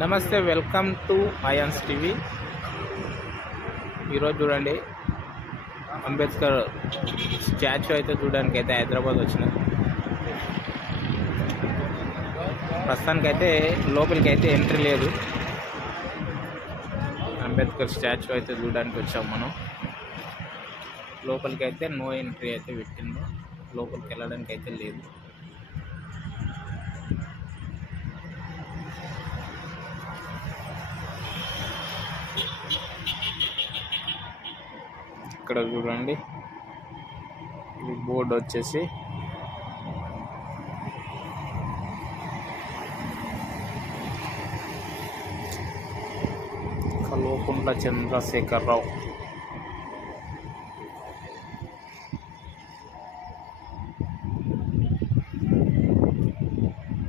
నమస్తే, welcome to ions TV. ఈరోజు చూడండి, అంబేద్కర్ స్టాచ్యూ అయితే చూడడానికి అయితే హైదరాబాద్ వచ్చిన. ప్రస్తుతానికైతే లోపలికి అయితే ఎంట్రీ లేదు. అంబేద్కర్ స్టాచ్యూ అయితే చూడడానికి వచ్చాం మనం. లోపలికి అయితే నో ఎంట్రీ అయితే పెట్టింది. లోపలికి వెళ్ళడానికి అయితే లేదు. ఇక్కడ చూడండి, ఇది బోర్డు వచ్చేసి కల్వకుంట్ల చంద్రశేఖరరావు